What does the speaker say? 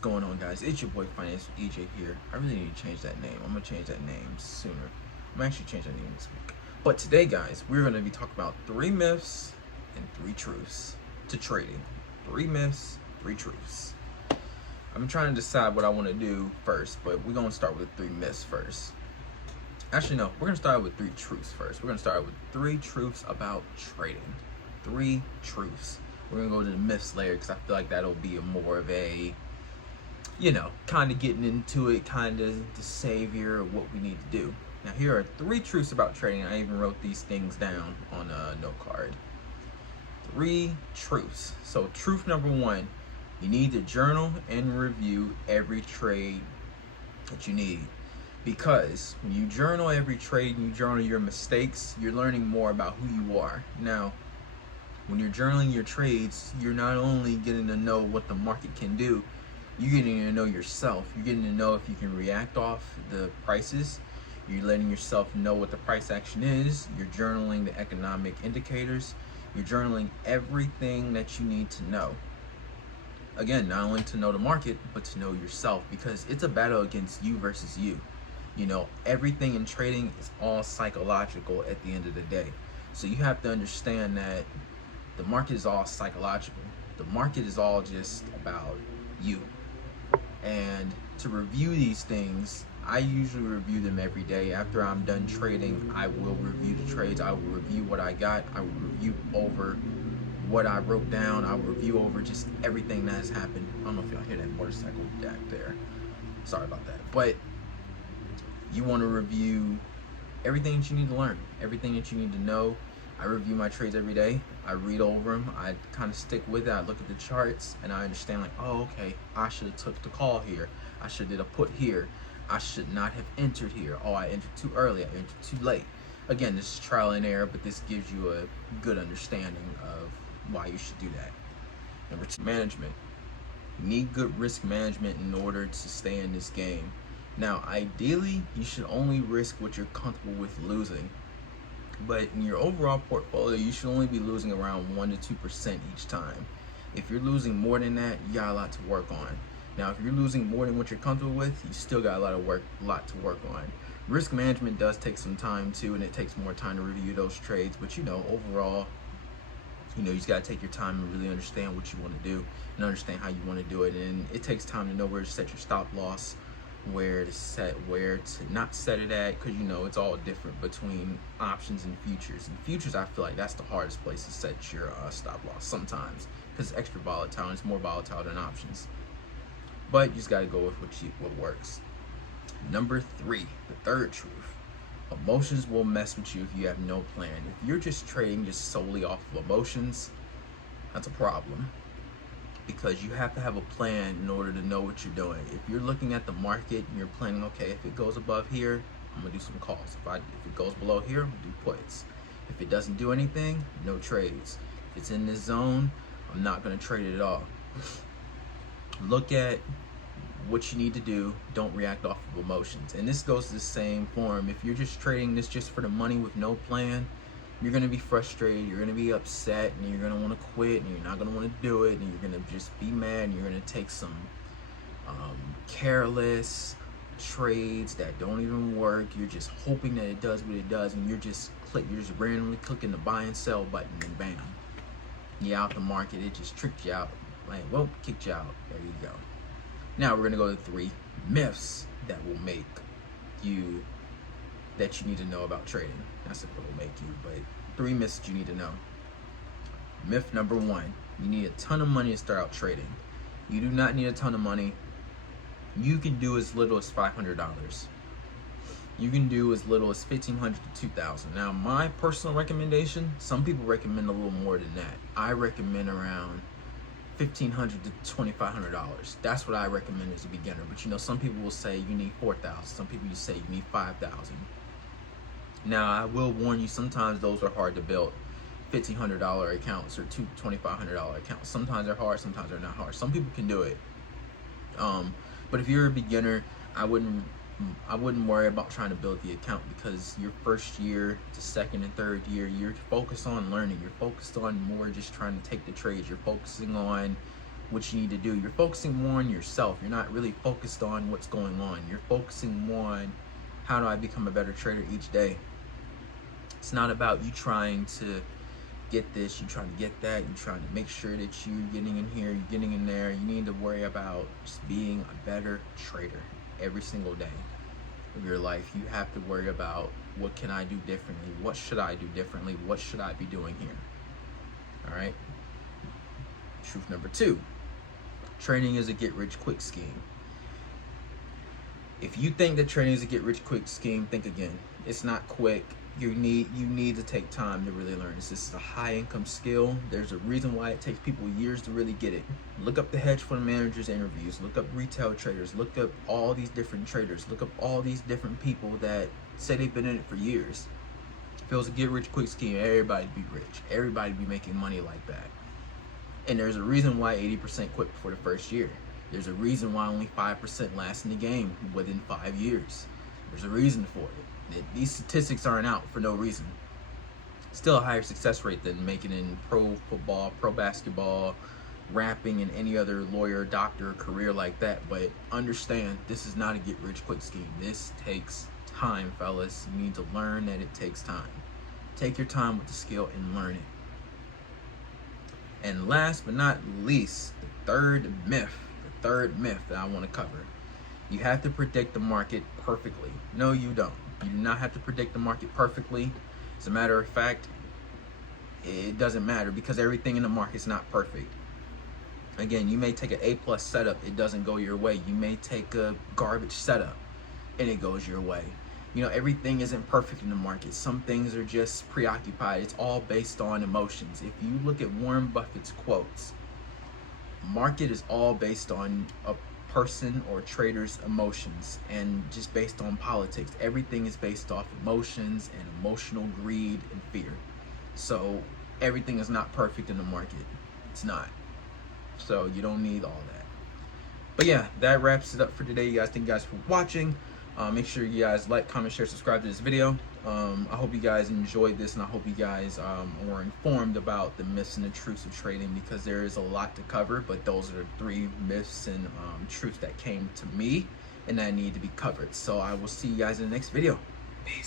What's going on, guys? It's your boy Financial EJ here. I really need to change that name. I'm gonna change that name sooner. I'm actually change that name this week. But today, guys, we're gonna be talking about 3 myths and 3 truths to trading. 3 myths, 3 truths. I'm trying to decide what I want to do first, but we're gonna start with 3 myths first. Actually, no, we're gonna start with 3 truths first. We're gonna start with 3 truths about trading. 3 truths. We're gonna go to the myths later because I feel like that'll be more of a kind of getting into it, kind of the savior of what we need to do. Now, here are 3 truths about trading. I even wrote these things down on a note card. 3 truths. So, truth number 1, you need to journal and review every trade that you need. Because when you journal every trade and you journal your mistakes, you're learning more about who you are. Now, when you're journaling your trades, you're not only getting to know what the market can do, you're getting to know yourself. You're getting to know if you can react off the prices. You're letting yourself know what the price action is. You're journaling the economic indicators. You're journaling everything that you need to know. Again, not only to know the market, but to know yourself, because it's a battle against you versus you. Everything in trading is all psychological at the end of the day. So you have to understand that the market is all psychological. The market is all just about you. And to review these things, I usually review them every day. After I'm done trading, I will review the trades. I will review what I got. I will review over what I wrote down. I will review over just everything that has happened. I don't know if y'all hear that motorcycle back there. Sorry about that. But you want to review everything that you need to learn, everything that you need to know. I review my trades every day. I read over them. I kind of stick with it. I look at the charts and I understand, like, oh, okay, I should have took the call here. I should have did a put here. I should not have entered here. Oh, I entered too early. I entered too late. Again, this is trial and error, but this gives you a good understanding of why you should do that. Number 2, management. You need good risk management in order to stay in this game. Now, ideally, you should only risk what you're comfortable with losing. But in your overall portfolio, you should only be losing around 1 to 2% each time. If you're losing more than that, you got a lot to work on. Now, if you're losing more than what you're comfortable with, you still got a lot to work on. Risk management does take some time too, and it takes more time to review those trades. But overall, you just got to take your time and really understand what you want to do and understand how you want to do it. And it takes time to know where to set your stop loss, where to not set it at, because it's all different between options and futures. And futures, I feel like that's the hardest place to set your stop loss sometimes, because it's extra volatile and it's more volatile than options. But you just got to go with what works. Number 3, the 3rd truth: emotions will mess with you if you have no plan. If you're just trading just solely off of emotions, that's a problem, because you have to have a plan in order to know what you're doing. If you're looking at the market and you're planning, okay, if it goes above here, I'm gonna do some calls. If it goes below here, I'm gonna do puts. If it doesn't do anything, no trades. If it's in this zone, I'm not gonna trade it at all. Look at what you need to do. Don't react off of emotions. And this goes to the same form. If you're just trading this just for the money with no plan, you're going to be frustrated, you're going to be upset, and you're going to want to quit, and you're not going to want to do it, and you're going to just be mad, and you're going to take some careless trades that don't even work. You're just hoping that it does what it does, and you're just randomly clicking the buy and sell button, and bam, you're out the market. It just tricked you out. Kicked you out. There you go. Now we're going to go to 3 myths that will make you that you need to know about trading. That's what will make you, but 3 myths that you need to know. Myth number 1: you need a ton of money to start out trading. You do not need a ton of money. You can do as little as $500. You can do as little as $1,500 to $2,000. Now, my personal recommendation, some people recommend a little more than that. I recommend around $1,500 to $2,500. That's what I recommend as a beginner. But some people will say you need $4,000. Some people say you need $5,000. Now, I will warn you, sometimes those are hard to build. $1,500 accounts or $2,500 accounts. Sometimes they're hard, sometimes they're not hard. Some people can do it. But if you're a beginner, I wouldn't worry about trying to build the account, because your first year to second and third year, you're focused on learning. You're focused on more just trying to take the trades. You're focusing on what you need to do. You're focusing more on yourself. You're not really focused on what's going on. You're focusing more on how do I become a better trader each day. It's not about you trying to get this, you're trying to get that, you're trying to make sure that you're getting in here, you're getting in there. You need to worry about just being a better trader every single day of your life. You have to worry about, what can I do differently? What should I do differently? What should I be doing here? All right. Truth number 2, trading is a get rich quick scheme. If you think that trading is a get rich quick scheme, think again. It's not quick. You need to take time to really learn this. This is a high income skill. There's a reason why it takes people years to really get it. Look up the hedge fund managers interviews, look up retail traders, look up all these different traders, look up all these different people that say they've been in it for years. If it was a get rich quick scheme, everybody'd be rich. Everybody'd be making money like that. And there's a reason why 80% quit before the first year. There's a reason why only 5% last in the game within 5 years. There's a reason for it. These statistics aren't out for no reason. Still a higher success rate than making it in pro football, pro basketball, rapping, and any other lawyer, doctor, career like that. But understand, this is not a get rich quick scheme. This takes time, fellas. You need to learn that it takes time. Take your time with the skill and learn it. And last but not least, the third myth that I want to cover. You have to predict the market perfectly. No, you don't. You do not have to predict the market perfectly. As a matter of fact, it doesn't matter, because everything in the market is not perfect. Again, you may take an A+ setup, it doesn't go your way. You may take a garbage setup and it goes your way. You know, everything isn't perfect in the market. Some things are just preoccupied. It's all based on emotions. If you look at Warren Buffett's quotes, market is all based on a person or trader's emotions, and just based on politics. Everything is based off emotions and emotional greed and fear. So everything is not perfect in the market. It's not. So you don't need all that. But yeah, that wraps it up for today, you guys. Thank you guys for watching. Make sure you guys like, comment, share, subscribe to this video. I hope you guys enjoyed this, and I hope you guys were informed about the myths and the truths of trading, because there is a lot to cover, but those are the 3 myths and truths that came to me and that need to be covered. So I will see you guys in the next video. Peace.